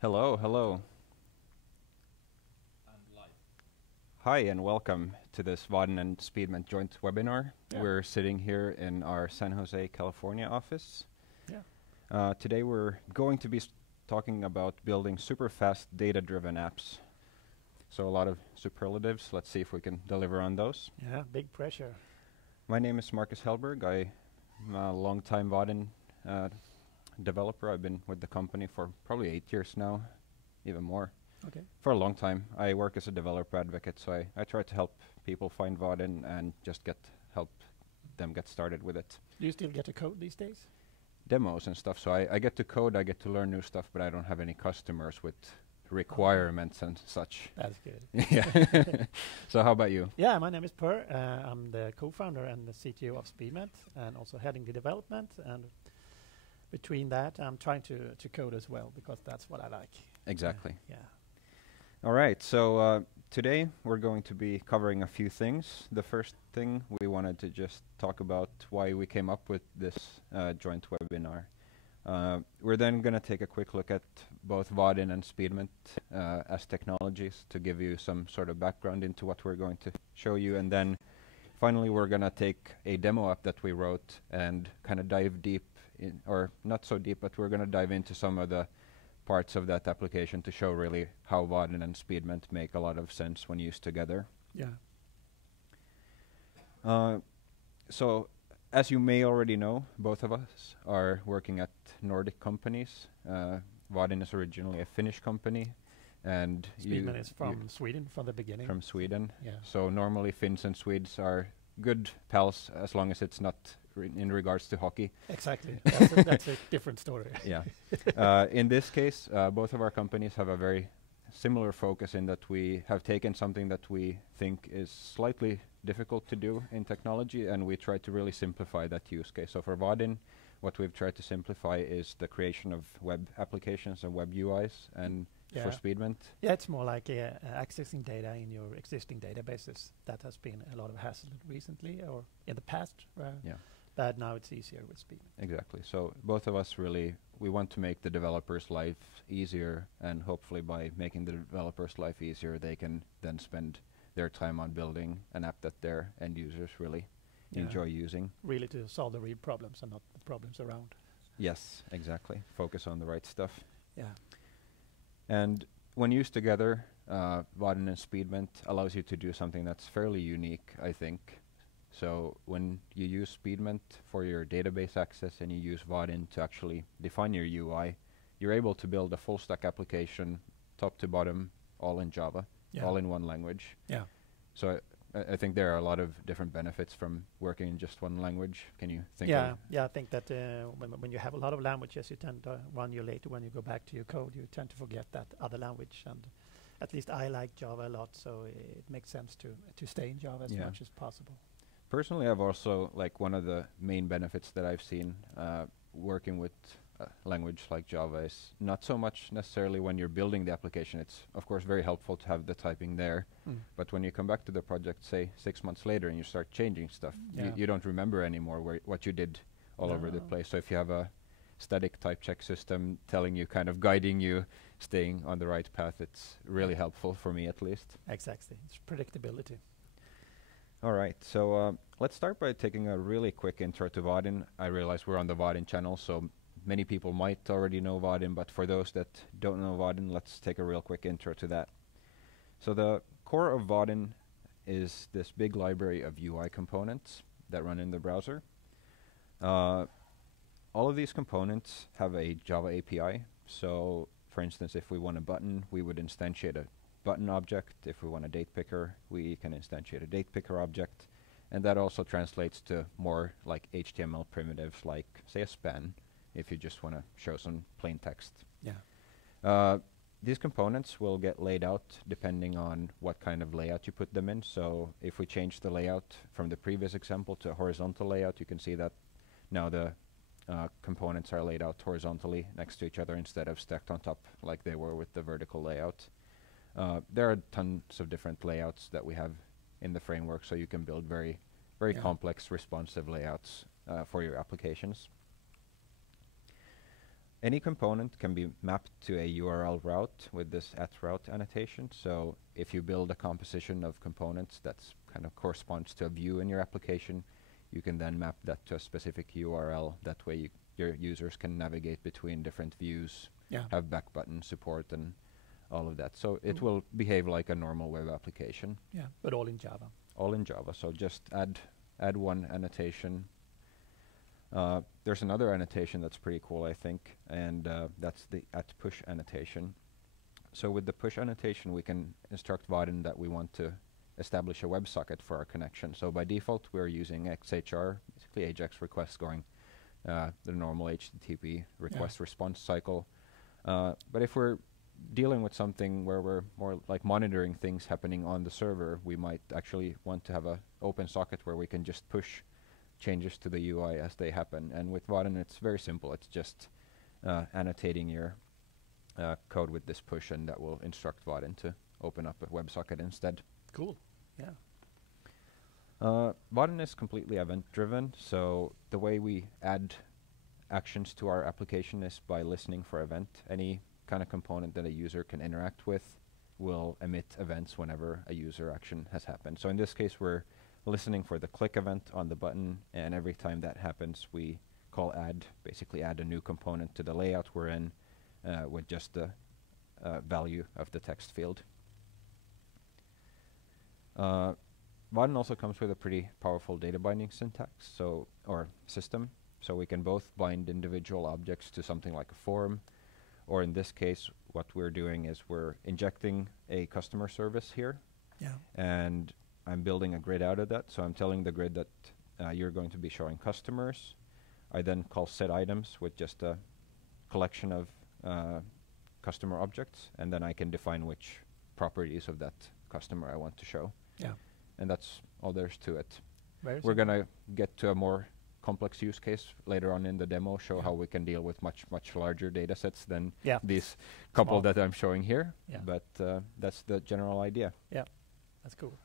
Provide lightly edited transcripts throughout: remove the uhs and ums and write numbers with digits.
Hello, hello. Hi, and welcome to this Vaadin and Speedment joint webinar. Yeah. We're sitting here in our San Jose, California office. Yeah. Today we're going to be talking about building super fast data-driven apps. So a lot of superlatives. Let's see if we can deliver on those. Yeah, big pressure. My name is Marcus Hellberg. I'm a long-time Vaadin developer. I've been with the company for probably 8 years now, even more. Okay. For a long time. I work as a developer advocate, so I try to help people find Vaadin and just help them get started with it. Do you still get to code these days? Demos and stuff, so I get to code, I get to learn new stuff, but I don't have any customers with requirements and such. That's good. Yeah. So how about you? Yeah, my name is Per. I'm the co-founder and the CTO of Speedment, and also heading the development. And between that, I'm trying to code as well, because that's what I like. Exactly. Yeah. All right, so today we're going to be covering a few things. The first thing, we wanted to just talk about why we came up with this joint webinar. We're then going to take a quick look at both Vaadin and Speedment as technologies to give you some sort of background into what we're going to show you. And then finally we're going to take a demo app that we wrote and kind of dive deep in, or not so deep, but we're going to dive into some of the parts of that application to show really how Vaadin and Speedment make a lot of sense when used together. Yeah. So, as you may already know, both of us are working at Nordic companies. Vaadin is originally a Finnish company, and Speedment is from Sweden from the beginning. From Sweden. Yeah. So normally Finns and Swedes are good pals as long as it's not in regards to hockey. Exactly. That's a different story. Yeah. In this case, both of our companies have a very similar focus in that we have taken something that we think is slightly difficult to do in technology, and we try to really simplify that use case. So for Vaadin, what we've tried to simplify is the creation of web applications and web UIs, and for Speedment. Yeah, it's more like accessing data in your existing databases. That has been a lot of hassle recently, or in the past. Yeah. But now it's easier with Speedment. Exactly. So both of us really, we want to make the developer's life easier, and hopefully by making the developer's life easier, they can then spend their time on building an app that their end users really enjoy using. Really to solve the real problems and not the problems around. Yes, exactly. Focus on the right stuff. Yeah. And when used together, Vaadin and Speedment allows you to do something that's fairly unique, I think. So when you use Speedment for your database access and you use Vaadin to actually define your UI, you're able to build a full stack application, top to bottom, all in Java, all in one language. Yeah. So I think there are a lot of different benefits from working in just one language. Can you think of? Yeah, I think that when you have a lot of languages, you tend to, 1 year later, when you go back to your code, you tend to forget that other language. And at least I like Java a lot, so it makes sense to stay in Java as much as possible. Personally, I've also, like, one of the main benefits that I've seen working with language like Java is not so much necessarily when you're building the application. It's, of course, very helpful to have the typing there. But when you come back to the project, say, 6 months later, and you start changing stuff, you don't remember anymore what you did all over the place. So if you have a static type check system telling you, kind of guiding you, staying on the right path, it's really helpful for me at least. Exactly. It's predictability. All right, so let's start by taking a really quick intro to Vaadin. I realize we're on the Vaadin channel, so many people might already know Vaadin, but for those that don't know Vaadin, let's take a real quick intro to that. So the core of Vaadin is this big library of UI components that run in the browser. All of these components have a Java API. So for instance, if we want a button, we would instantiate a button object. If we want a date picker, we can instantiate a date picker object. And that also translates to more like HTML primitives, like say a span, if you just want to show some plain text. Yeah. These components will get laid out depending on what kind of layout you put them in. So if we change the layout from the previous example to a horizontal layout, you can see that now the components are laid out horizontally next to each other instead of stacked on top like they were with the vertical layout. There are tons of different layouts that we have in the framework, so you can build very complex responsive layouts for your applications. Any component can be mapped to a URL route with this @route annotation. So if you build a composition of components that's kind of corresponds to a view in your application, you can then map that to a specific URL. That way your users can navigate between different views, have back button support and all of that. So it will behave like a normal web application. Yeah, but all in Java. All in Java. So just add one annotation. There's another annotation that's pretty cool, I think, and that's the @push annotation. So with the push annotation, we can instruct Vaadin that we want to establish a WebSocket for our connection. So by default, we're using XHR, basically AJAX requests going the normal HTTP request response cycle. But if we're dealing with something where we're more like monitoring things happening on the server, we might actually want to have a open socket where we can just push changes to the UI as they happen. And with Vaadin, it's very simple. It's just annotating your code with this push, and that will instruct Vaadin to open up a WebSocket instead. Cool. Yeah. Vaadin is completely event-driven, so the way we add actions to our application is by listening for event. Any kind of component that a user can interact with will emit events whenever a user action has happened. So in this case, we're listening for the click event on the button, and every time that happens, we call add, basically add a new component to the layout we're in with just the value of the text field. Vaadin also comes with a pretty powerful data binding syntax, or system. So we can both bind individual objects to something like a form, or in this case, what we're doing is we're injecting a customer service here. Yeah. And I'm building a grid out of that. So I'm telling the grid that you're going to be showing customers. I then call set items with just a collection of customer objects, and then I can define which properties of that customer I want to show. Yeah. And that's all there is to it. We're going to get to a more complex use case later on in the demo, show how we can deal with much larger data sets than these couple that I'm showing here. Yeah. But that's the general idea. Yeah, that's cool.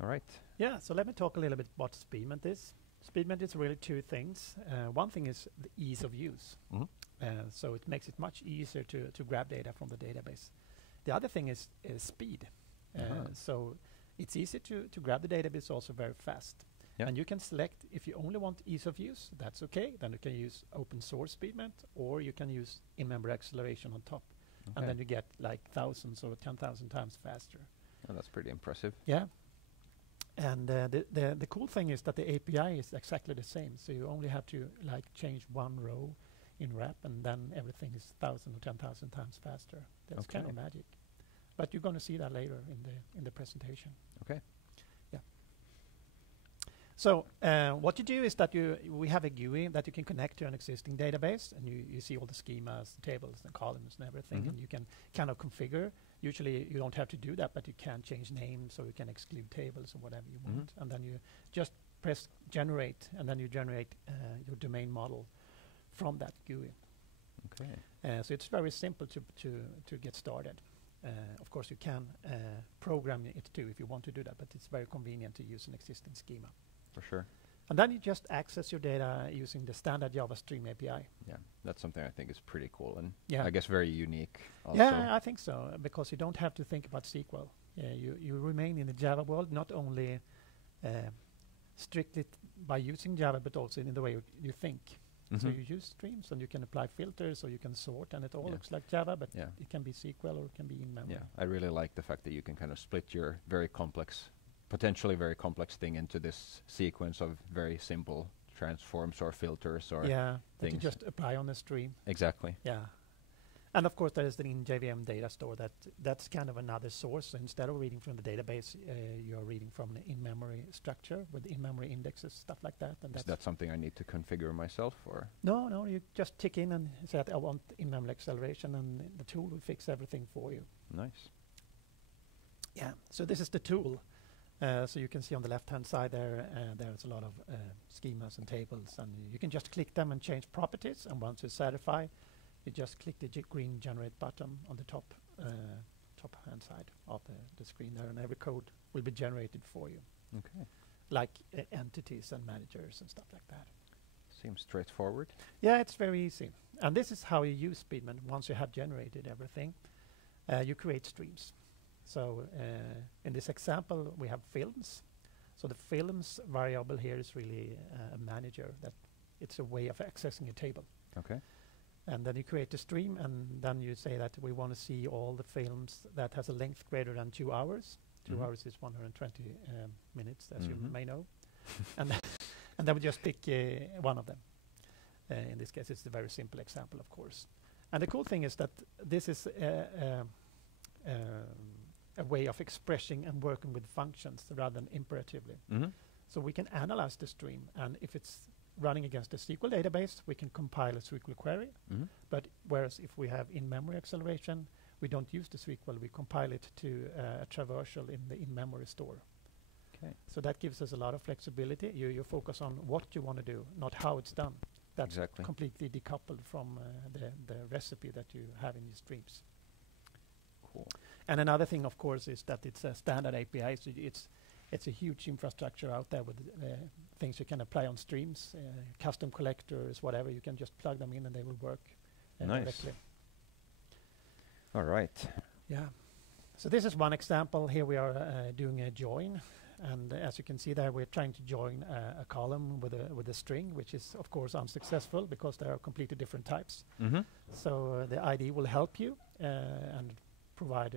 All right. Yeah, so let me talk a little bit what Speedment is. Speedment is really two things. One thing is the ease of use. So it makes it much easier to grab data from the database. The other thing is speed. So it's easy to grab the data, but it's also very fast. Yeah. And you can select, if you only want ease of use, that's okay. Then you can use open source Speedment, or you can use in-memory acceleration on top. Okay. And then you get like thousands or 10,000 times faster. Oh, that's pretty impressive. Yeah. And the cool thing is that the API is exactly the same. So you only have to like change one row in wrap, and then everything is 1,000 or 10,000 times faster. That's kind of magic. But you're going to see that later in the presentation. Okay. Yeah. So what you do is that we have a GUI that you can connect to an existing database, and you see all the schemas, the tables, the columns, and everything, and you can kind of configure. Usually you don't have to do that, but you can change names, or you can exclude tables or whatever you want, and then you just press generate, and then you generate your domain model from that GUI. Okay. So it's very simple to get started. Of course, you can program it too if you want to do that, but it's very convenient to use an existing schema. For sure. And then you just access your data using the standard Java Stream API. Yeah, that's something I think is pretty cool, and I guess very unique also. Yeah, I think so, because you don't have to think about SQL. You remain in the Java world, not only strictly by using Java, but also in the way you think. So you use streams, and you can apply filters, or you can sort, and it all looks like Java, but it can be SQL or it can be in memory. Yeah, I really like the fact that you can kind of split your potentially very complex thing into this sequence of very simple transforms or filters or that things. you just apply on a stream. Exactly. Yeah. And of course, there is the in-JVM data store. That's kind of another source. So instead of reading from the database, you're reading from the in-memory structure with in-memory indexes, stuff like that. And is that something I need to configure myself, or? No, you just tick in and say that I want in-memory acceleration, and the tool will fix everything for you. Nice. Yeah, so this is the tool. So you can see on the left-hand side there's a lot of schemas and tables, and you can just click them and change properties. And once you satisfy, you just click the green generate button on the top hand side of the screen there, and every code will be generated for you. Okay. Like entities and managers and stuff like that. Seems straightforward. Yeah, it's very easy. And this is how you use Speedment. Once you have generated everything, you create streams. So in this example, we have films. So the films variable here is really a manager. That it's a way of accessing a table. Okay. And then you create a stream, and then you say that we want to see all the films that has a length greater than 2 hours. 2 hours is 120 minutes, as you may know. and then we just pick one of them. In this case, it's a very simple example, of course. And the cool thing is that this is a way of expressing and working with functions rather than imperatively. So we can analyze the stream, and if it's running against a SQL database, we can compile a SQL query. But whereas if we have in-memory acceleration, we don't use the SQL, we compile it to a traversal in the in-memory store. Okay. So that gives us a lot of flexibility. You focus on what you want to do, not how it's done. That's completely decoupled from the recipe that you have in your streams. Cool. And another thing, of course, is that it's a standard API. So it's a huge infrastructure out there with things you can apply on streams, custom collectors, whatever. You can just plug them in and they will work directly. All right. Yeah. So this is one example. Here we are doing a join. And as you can see there, we're trying to join a column with a string, which is, of course, unsuccessful because there are completely different types. So the IDE will help you and provide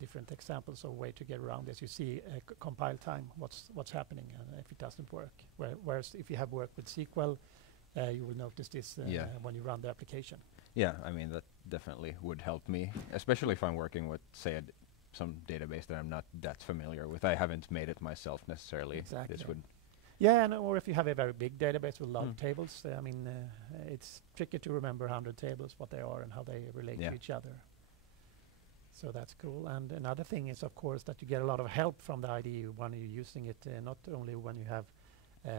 different examples of way to get around this. You see compile time, what's happening if it doesn't work. Whereas if you have worked with SQL, you will notice this when you run the application. Yeah, I mean, that definitely would help me, especially if I'm working with, say, some database that I'm not that familiar with. I haven't made it myself necessarily. Exactly. This would. Yeah, or if you have a very big database with a lot of tables, I mean, it's tricky to remember 100 tables, what they are and how they relate to each other. So that's cool. And another thing is, of course, that you get a lot of help from the IDE when you're using it, not only when you have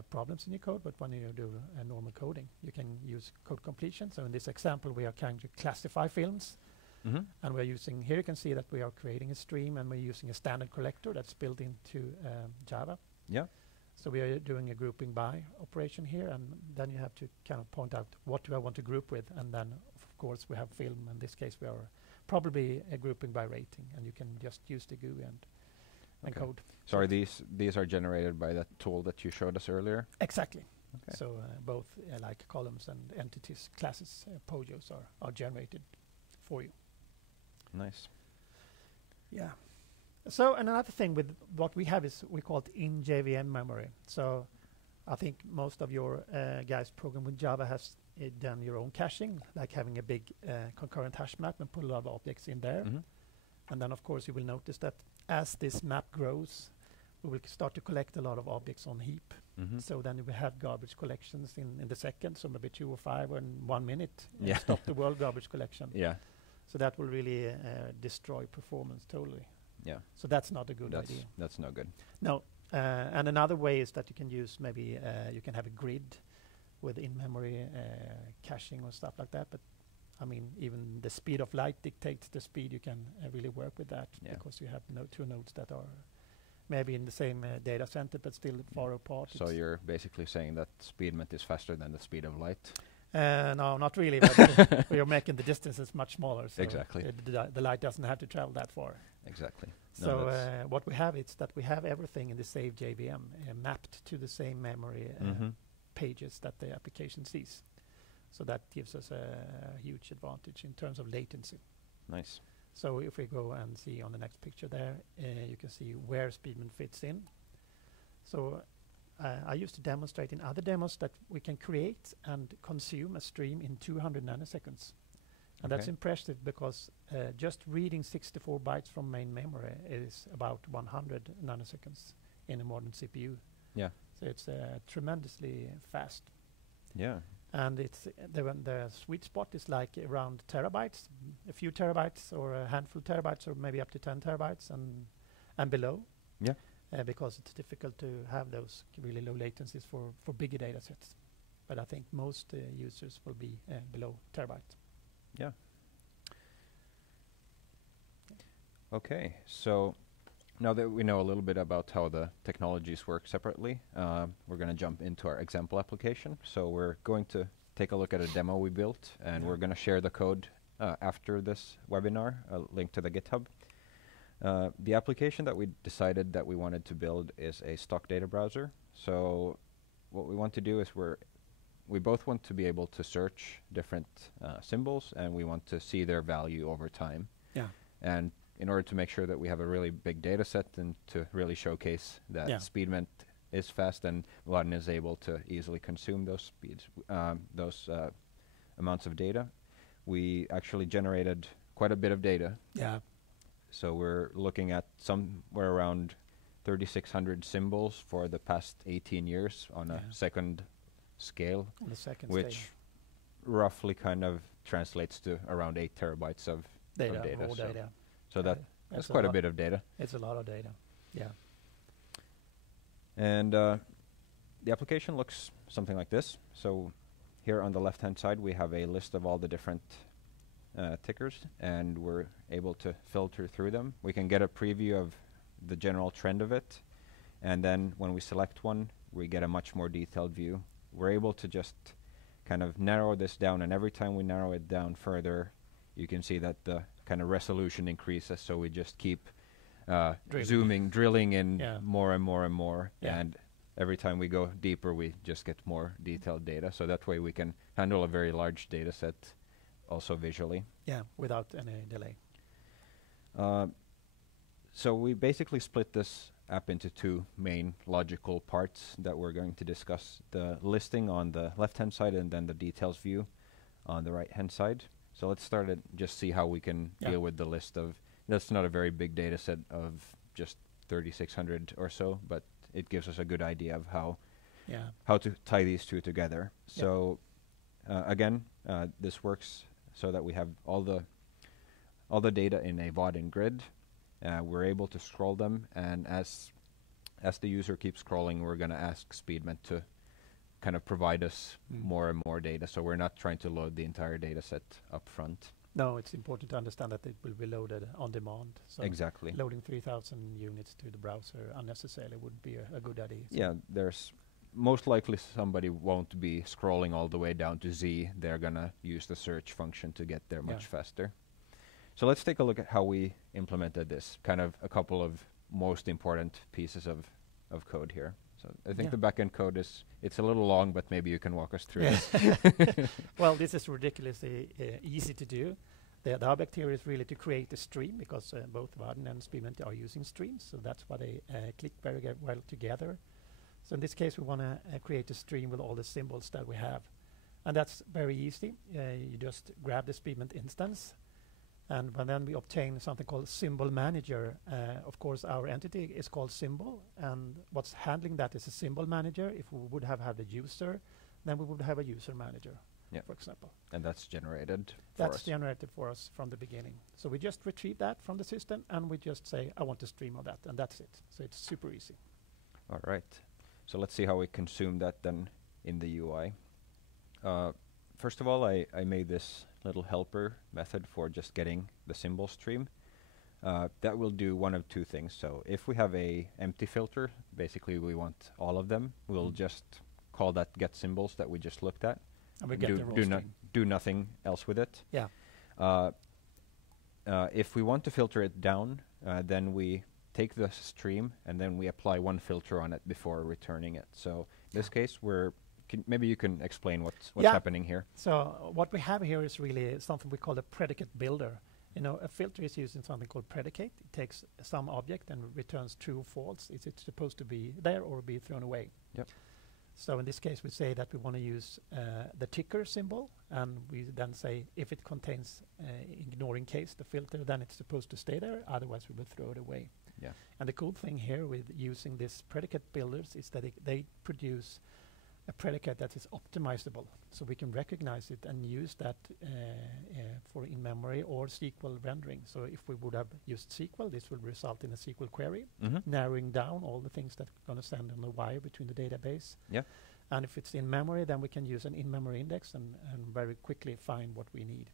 problems in your code, but when you do normal coding. You can use code completion. So in this example, we are trying to classify films. And we're using, here you can see that we are creating a stream and we're using a standard collector that's built into Java. Yeah. So we are doing a grouping by operation here, and then you have to kind of point out what do I want to group with, and then of course we have film. In this case we are probably grouping by rating, and you can just use the GUI and code. So are these are generated by that tool that you showed us earlier? Exactly. Okay. So both like columns and entities, classes, POJOs are generated for you. Nice. Yeah. So another thing with what we have is we call it in JVM memory. So I think most of your guys program with Java has done your own caching, like having a big concurrent hash map and put a lot of objects in there. And then of course you will notice that as this map grows, we will start to collect a lot of objects on heap. So then we have garbage collections in the second, so maybe 2 or 5 or in 1 minute. Stop the world garbage collection. Yeah. So that will really destroy performance totally. Yeah. So that's not a good idea. That's no good. No. And another way is that you can use maybe you can have a grid with in-memory caching or stuff like that. But I mean, even the speed of light dictates the speed you can really work with that, because you have two nodes that are maybe in the same data center but still far apart. So you're basically saying that Speedment is faster than the speed of light? No, not really. But we are making the distances much smaller. So exactly. The light doesn't have to travel that far. Exactly. So what we have is that we have everything in the save JVM mapped to the same memory pages that the application sees. So that gives us a huge advantage in terms of latency. Nice. So if we go and see on the next picture there, you can see where Speedment fits in. So I used to demonstrate in other demos that we can create and consume a stream in 200 nanoseconds. And that's impressive because just reading 64 bytes from main memory is about 100 nanoseconds in a modern CPU. Yeah. So it's tremendously fast. Yeah. And it's the sweet spot is like around terabytes, a few terabytes or a handful of terabytes, or maybe up to 10 terabytes and below. Yeah. Because it's difficult to have those really low latencies for bigger data sets. But I think most users will be below terabyte. Yeah. Okay, so Now that we know a little bit about how the technologies work separately, we're going to jump into our example application. So we're going to take a look at a demo we built, and we're going to share the code after this webinar, a link to the GitHub. The application that we decided that we wanted to build is a stock data browser. So what we want to do is we both want to be able to search different symbols, and we want to see their value over time. Yeah. And in order to make sure that we have a really big data set and to really showcase that Speedment is fast and Vaadin is able to easily consume those speeds, amounts of data, we actually generated quite a bit of data. Yeah. So we're looking at somewhere around 3,600 symbols for the past 18 years on a second scale, On the second which stage. roughly kind of translates to around 8 terabytes of Raw data. data. So that's quite a bit of data. It's a lot of data. Yeah. And the application looks something like this. So here on the left-hand side, we have a list of all the different tickers, and we're able to filter through them. We can get a preview of the general trend of it, and then when we select one, we get a much more detailed view. We're able to just kind of narrow this down, and every time we narrow it down further, you can see that the kind of resolution increases, so we just keep drilling in more and more and more, and every time we go deeper, we just get more detailed data. So that way we can handle a very large data set also visually. Yeah, without any delay. So we basically split this app into two main logical parts that we're going to discuss: the listing on the left-hand side and then the details view on the right-hand side. So let's start and just see how we can deal with the list of, that's not a very big data set of just 3,600 or so, but it gives us a good idea of how to tie these two together. So again, this works so that we have all the data in a Vaadin grid. We're able to scroll them, and as the user keeps scrolling, we're going to ask Speedment to kind of provide us more and more data. So we're not trying to load the entire data set up front. No, it's important to understand that it will be loaded on demand. So exactly. Loading 3,000 units to the browser unnecessarily would be a good idea. So Yeah, there's most likely somebody won't be scrolling all the way down to Z. They're going to use the search function to get there much faster. So let's take a look at how we implemented this, kind of a couple of most important pieces of code here. So I think the backend code it's a little long, but maybe you can walk us through this. Well, this is ridiculously easy to do. The object here is really to create a stream, because both Vaadin and Speedment are using streams, so that's why they click very well together. So in this case, we want to create a stream with all the symbols that we have. And that's very easy. You just grab the Speedment instance, and then we obtain something called symbol manager. Of course, our entity is called symbol, and what's handling that is a symbol manager. If we would have had a user, then we would have a user manager, for example. And that's generated That's generated for us from the beginning. So we just retrieve that from the system, and we just say, I want to stream of that, and that's it. So it's super easy. All right. So let's see how we consume that then in the UI. First of all, I made this little helper method for just getting the symbol stream. That will do one of two things. So if we have a empty filter, basically we want all of them, we'll just call that get symbols that we just looked at. And we get the raw stream. Do nothing else with it. Yeah. If we want to filter it down, then we take the stream and then we apply one filter on it before returning it. So in this case, maybe you can explain what's happening here. So what we have here is really something we call a predicate builder. You know, a filter is using something called predicate. It takes some object and returns true or false. Is it supposed to be there or be thrown away? Yep. So in this case, we say that we want to use the ticker symbol, and we then say if it contains, ignoring case, the filter, then it's supposed to stay there. Otherwise, we will throw it away. Yeah. And the cool thing here with using this predicate builders is that they produce a predicate that is optimizable, so we can recognize it and use that for in-memory or SQL rendering. So if we would have used SQL, this will result in a SQL query, narrowing down all the things that are going to send on the wire between the database. Yeah. And if it's in memory, then we can use an in-memory index and very quickly find what we need.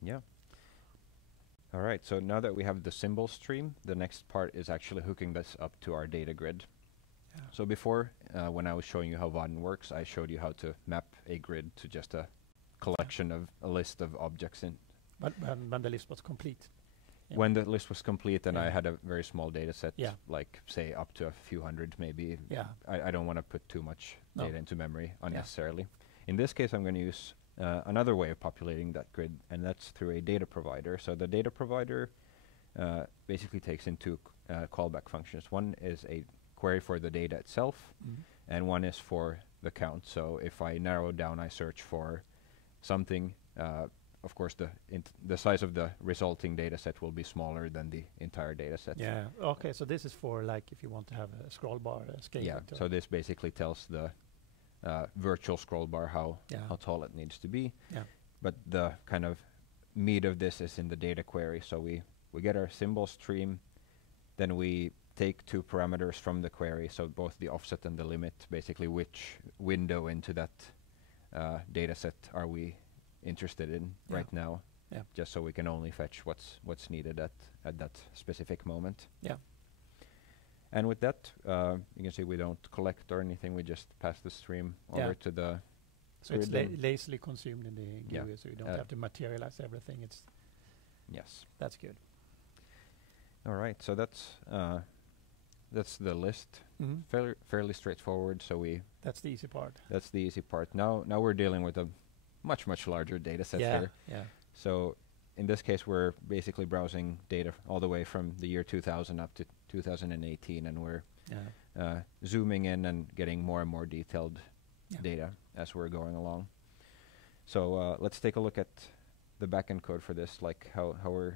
Yeah. All right, so now that we have the symbol stream, the next part is actually hooking this up to our data grid. Yeah. So before, when I was showing you how Vaadin works, I showed you how to map a grid to just a collection of a list of objects in. But when the list was complete. Yeah. When the list was complete and Yeah. I had a very small data set, Yeah. like say up to a few hundred maybe, Yeah. I don't want to put too much No. data into memory unnecessarily. In this case, I'm going to use another way of populating that grid, and that's through a data provider. So the data provider basically takes in two callback functions. One is a query for the data itself, and one is for the count. So if I narrow down, I search for something, of course the size of the resulting data set will be smaller than the entire data set. Yeah. Okay. So this is for like if you want to have a scroll bar scale. Yeah. So this basically tells the virtual scroll bar how tall it needs to be. Yeah. But the kind of meat of this is in the data query. So we get our symbol stream, then we take two parameters from the query, so both the offset and the limit, basically which window into that data set are we interested in right now, just so we can only fetch what's needed at that specific moment. Yeah. And with that, you can see we don't collect or anything, we just pass the stream over to the so it's grid. lazily consumed in the GUI, so you don't have to materialize everything. Yes. That's good. All right, so that's the list. Fairly straightforward. So that's the easy part. That's the easy part. Now we're dealing with a much larger data set here. Yeah. So in this case, we're basically browsing data all the way from the year 2000 up to 2018, and we're zooming in and getting more and more detailed data as we're going along. So let's take a look at the backend code for this, like how we're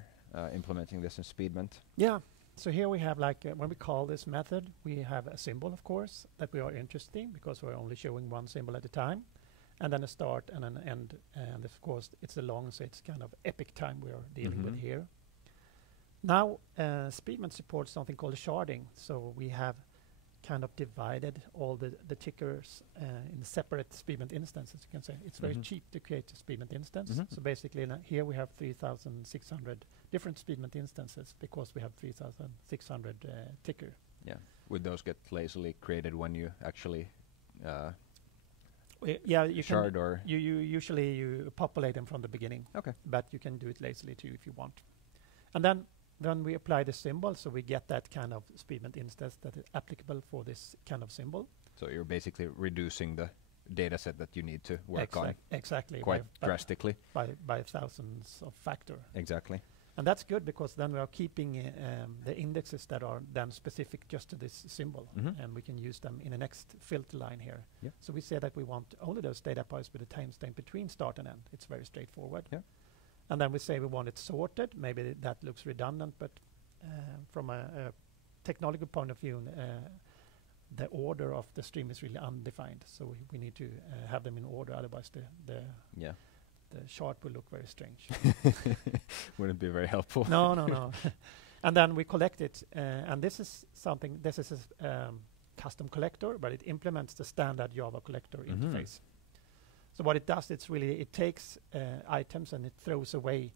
implementing this in Speedment. Yeah. So here we have like when we call this method, we have a symbol, of course, that we are interested in because we're only showing one symbol at a time, and then a start and an end. And of course, it's a long, so it's kind of epic time we are dealing with here. Now, Speedment supports something called sharding. So we have kind of divided all the tickers in separate Speedment instances, you can say. It's very cheap to create a Speedment instance. So basically here we have 3,600 different Speedment instances because we have 3,600 ticker. Yeah. Would those get lazily created when you actually you shard, can or you usually you populate them from the beginning. Okay. But you can do it lazily too if you want. And then when we apply the symbol, so we get that kind of Speedment instance that is applicable for this kind of symbol. So you're basically reducing the data set that you need to work on. Exactly. Quite drastically. By thousands of factor. Exactly. And that's good because then we are keeping the indexes that are then specific just to this symbol, and we can use them in the next filter line here. Yep. So we say that we want only those data points with a timestamp between start and end. It's very straightforward. Yeah. And then we say we want it sorted. Maybe that looks redundant, but from a technological point of view, the order of the stream is really undefined. So we need to have them in order, otherwise the chart will look very strange. Wouldn't be very helpful. No. And then we collect it, and this is a custom collector, but it implements the standard Java collector interface. So what it does, it takes items and it throws away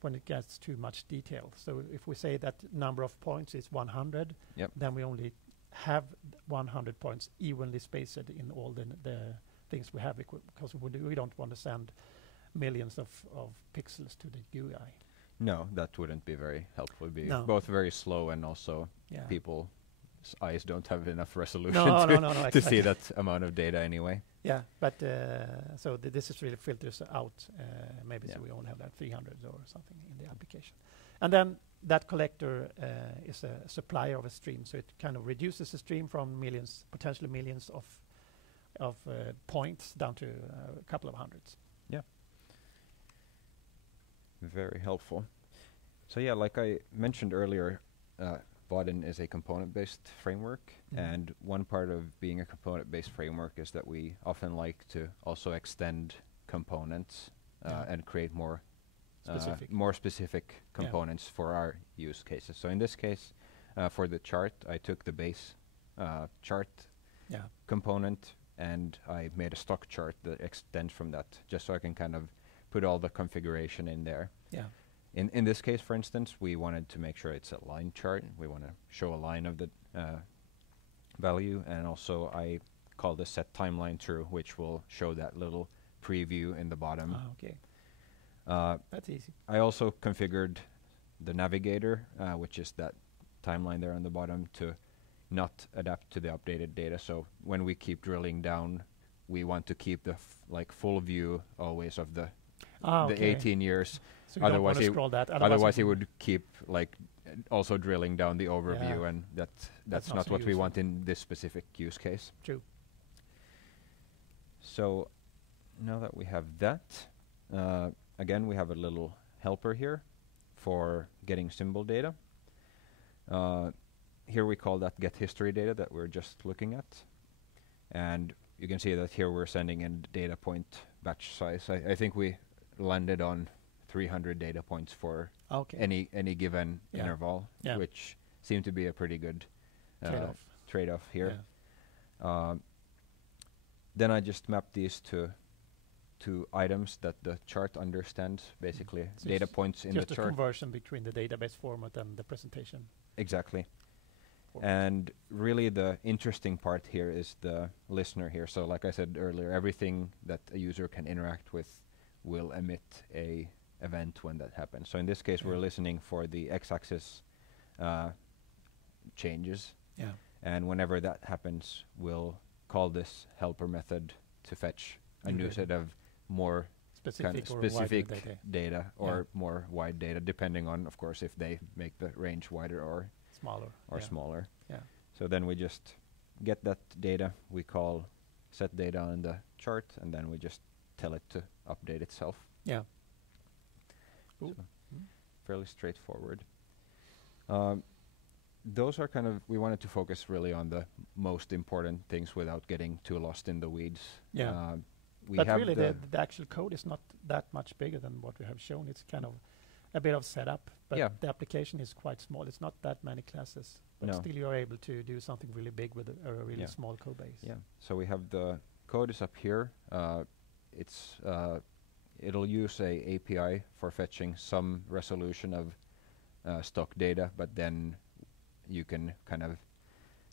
when it gets too much detail. So if we say that number of points is 100, then we only have 100 points evenly spaced in all the things we have, because we don't want to send millions of pixels to the GUI. No, that wouldn't be very helpful. It'd be both very slow, and also people's eyes don't have enough resolution to see that amount of data anyway. Yeah, but so this is really filters out. Maybe so we only have like 300 or something in the application. And then that collector is a supplier of a stream, so it kind of reduces the stream from potentially millions of points down to a couple of hundreds. Yeah. Very helpful. So yeah, like I mentioned earlier, Vaadin is a component-based framework, and one part of being a component-based framework is that we often like to also extend components and create more specific components for our use cases. So in this case, for the chart, I took the base chart component and I made a stock chart that extends from that, just so I can kind of put all the configuration in there. Yeah. In this case, for instance, we wanted to make sure it's a line chart. We want to show a line of the value, and also I call this set timeline true, which will show that little preview in the bottom. Okay. That's easy. I also configured the navigator, which is that timeline there on the bottom, to not adapt to the updated data. So when we keep drilling down, we want to keep the full view always of the Okay. 18 years. So you don't Otherwise, want to scroll that. Otherwise, it would keep also drilling down the overview, Yeah. and that's not not so what we useful. want in this specific use case. True. So now that we have that, again, we have a little helper here for getting symbol data. Here we call that get history data that we're just looking at. And you can see that here we're sending in data point batch size. I think we landed on 300 data points for Okay. any given Yeah. interval, Yeah. which seemed to be a pretty good Trade-off. trade-off here. Yeah. Then I just mapped these to items that the chart understands, basically So data it's points in the Just a chart. conversion between the database format and the presentation. Exactly. format. And really the interesting part here is the listener here. So like I said earlier, everything that a user can interact with will emit a event when that happens. So in this case, we're Yeah. listening for the x-axis changes. Yeah. And whenever that happens, we'll call this helper method to fetch a new Okay. set of more Specific or specific wider data. data or Yeah. more wide data, depending on, of course, if they make the range wider or Smaller. Yeah. smaller. Yeah. So then we just get that data, we call set data on the chart, and then we just tell it to update itself. Yeah. Cool. So Mm. fairly straightforward. Those are kind of, we wanted to focus really on the most important things without getting too lost in the weeds. Yeah. We But have really, the the actual code is not that much bigger than what we have shown. It's kind of a bit of setup, but Yeah. the application is quite small. It's not that many classes, but No. still you're able to do something really big with a really Yeah. small code base. Yeah. So we have the code is up here. It's it'll use a API for fetching some resolution of stock data, but then you can kind of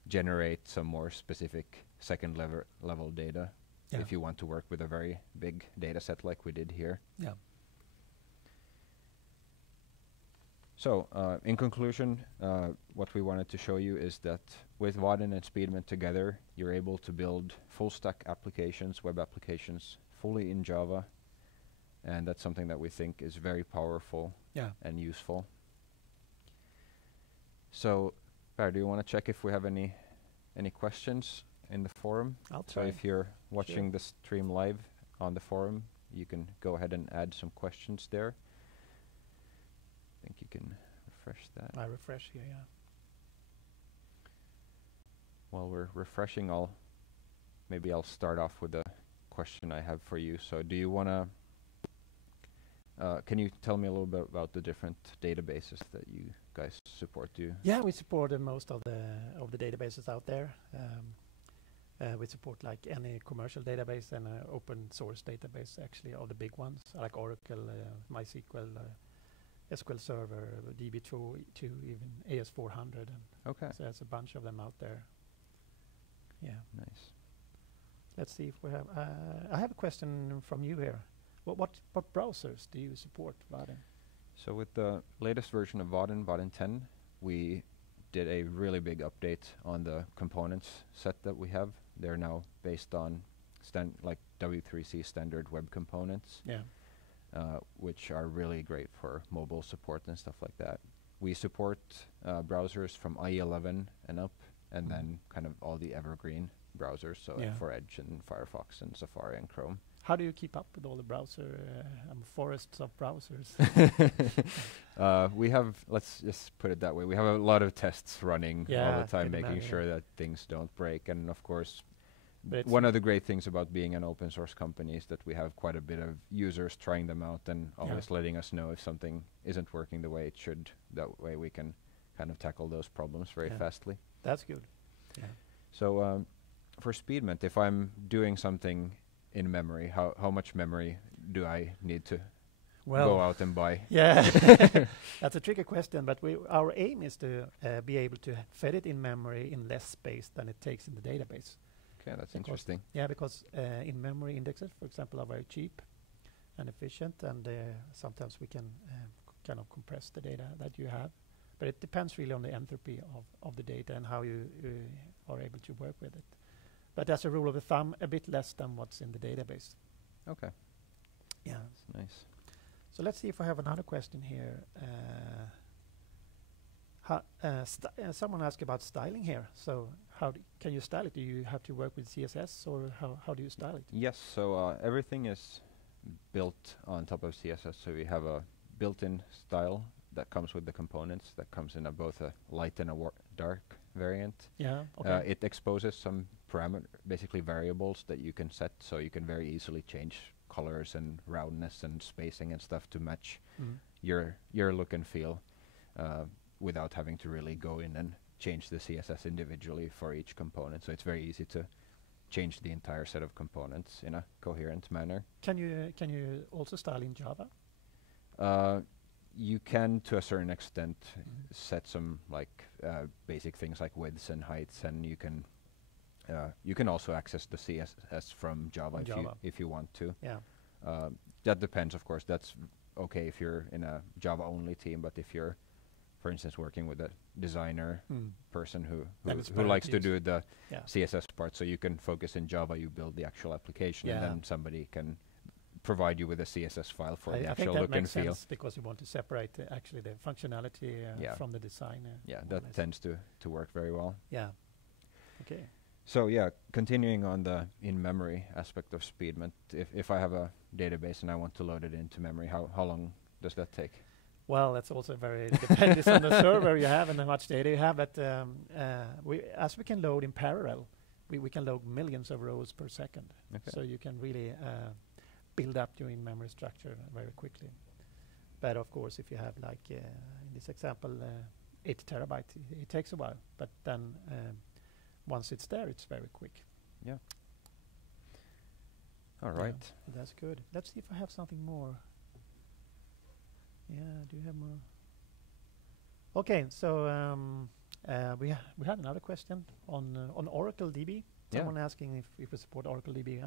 generate some more specific second level data Yeah. if you want to work with a very big data set like we did here. Yeah. So, in conclusion, what we wanted to show you is that with Vaadin and Speedment together, you're able to build full stack applications, web applications, fully in Java, and that's something that we think is very powerful Yeah. and useful. So, Per, do you want to check if we have any questions in the forum? I'll So try. if you're watching the stream live on the forum, you can go ahead and add some questions there. I think you can refresh that. I refresh here, yeah. While we're refreshing, maybe I'll start off with a question I have for you. So do you want to, can you tell me a little bit about the different databases that you guys support? Yeah, we support most of the databases out there. We support like any commercial database and open source database, actually, all the big ones like Oracle, MySQL, SQL Server, DB2, even AS400, and Okay, so there's a bunch of them out there. Yeah. nice. Let's see if we have. I have a question from you here. What browsers do you support, Vaadin? So with the latest version of Vaadin, Vaadin 10, we did a really big update on the components set that we have. They're now based on like W3C standard web components, Yeah. which are really great for mobile support and stuff like that. We support browsers from IE11 and up, and then kind of all the evergreen browsers, so like Yeah. for Edge and Firefox and Safari and Chrome. How do you keep up with all the browser forests of browsers? We have, let's just put it that way, we have a lot of tests running all Yeah, the time, can making imagine. sure that things don't break. And of course, But it's one of the great things about being an open source company is that we have quite a bit of users trying them out and always letting us know if something isn't working the way it should. That way we can kind of tackle those problems very Yeah. fastly. That's good. Yeah. So for Speedment, if I'm doing something in memory, how much memory do I need to Well, go out and buy? yeah, that's a tricky question, but our aim is to be able to fit it in memory in less space than it takes in the database. Okay, that's interesting. Yeah, because in-memory indexes, for example, are very cheap and efficient, and sometimes we can kind of compress the data that you have. But it depends really on the entropy of the data and how you are able to work with it. But as a rule of thumb, a bit less than what's in the database. Okay. Yeah. That's nice. So let's see if I have another question here. Someone asked about styling here. So how can you style it? Do you have to work with CSS, or how do you style it? Yes, so everything is built on top of CSS. So we have a built-in style that comes with the components, that comes in both a light and a dark variant. Yeah. Okay. It exposes some basically variables that you can set, so you can very easily change colors and roundness and spacing and stuff to match your look and feel without having to really go in and change the CSS individually for each component. So it's very easy to change the entire set of components in a coherent manner. Can you also style in Java? You can, to a certain extent, set some like basic things like widths and heights, and you can also access the CSS from Java, if you want to. Yeah. That depends, of course. That's okay if you're in a Java-only team, but if you're, for instance, working with a designer person who likes to do the CSS part, so you can focus in Java, you build the actual application, and then somebody can provide you with a CSS file for the actual look and feel. I think that makes sense, because you want to separate actually the functionality from the design. Yeah, that tends to work very well. Yeah. Okay. So yeah, continuing on the in-memory aspect of Speedment, if I have a database and I want to load it into memory, how long does that take? Well, that's also very depends on the server you have and how much data you have. But as we can load in parallel, we can load millions of rows per second. Okay. So you can really build up your in-memory structure very quickly. But of course, if you have, like in this example, 8 terabytes, it takes a while. But then once it's there, it's very quick. Yeah. All right. Yeah, that's good. Let's see if I have something more. Yeah, do you have more? Okay, so we had another question on Oracle DB. Someone asking if we support Oracle DB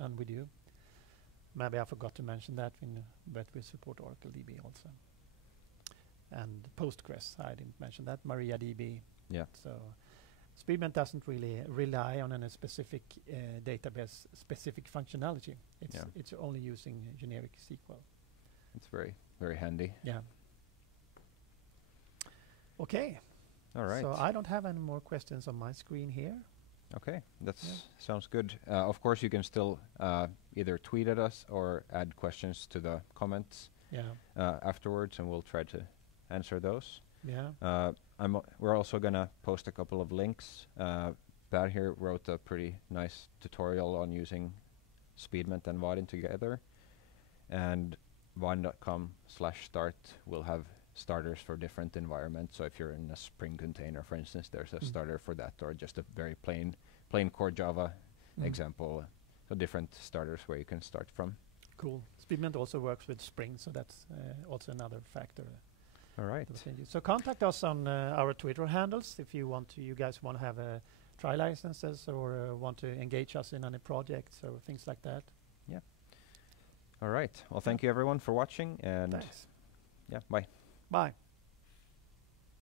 and we do. Maybe I forgot to mention that, but we support Oracle DB also. And Postgres, I didn't mention that. MariaDB. Yeah. So Speedment doesn't really rely on any specific database specific functionality. It's only using generic SQL. It's very, very handy. Yeah. Okay. All right. So I don't have any more questions on my screen here. Okay, that sounds good. Of course, you can still either tweet at us or add questions to the comments afterwards, and we'll try to answer those. Yeah. We're also gonna post a couple of links. Pat here wrote a pretty nice tutorial on using Speedment and Vaadin together, and vaadin.com/start will have starters for different environments. So if you're in a Spring container, for instance, there's a starter for that, or just a very plain core Java example. So different starters where you can start from. Cool. Speedment also works with Spring, so that's also another factor. All right. So contact us on our Twitter handles if you guys want to have try licenses or want to engage us in any projects or things like that. Yeah. All right. Well, thank you everyone for watching, and thanks. Yeah, bye. Bye.